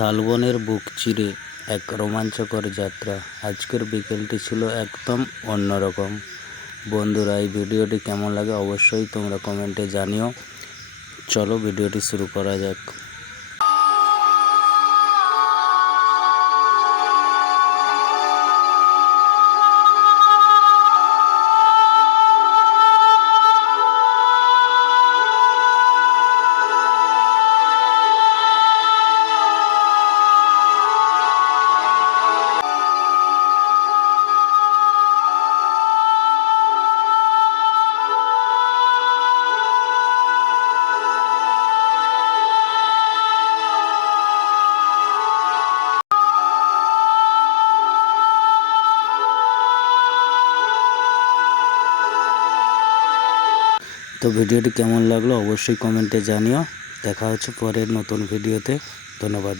শালবনের বুক চিরে এক রোমাঞ্চকর যাত্রা। আজকের বিকেলটি ছিল একদম অন্যরকম। বন্ধুরা, এই ভিডিওটি কেমন লাগে অবশ্যই তোমরা কমেন্টে জানিও। চলো ভিডিওটি শুরু করা যাক। তো ভিডিওটি কেমন লাগলো অবশ্যই কমেন্টে জানিও। দেখা হচ্ছে পরের নতুন ভিডিওতে। ধন্যবাদ।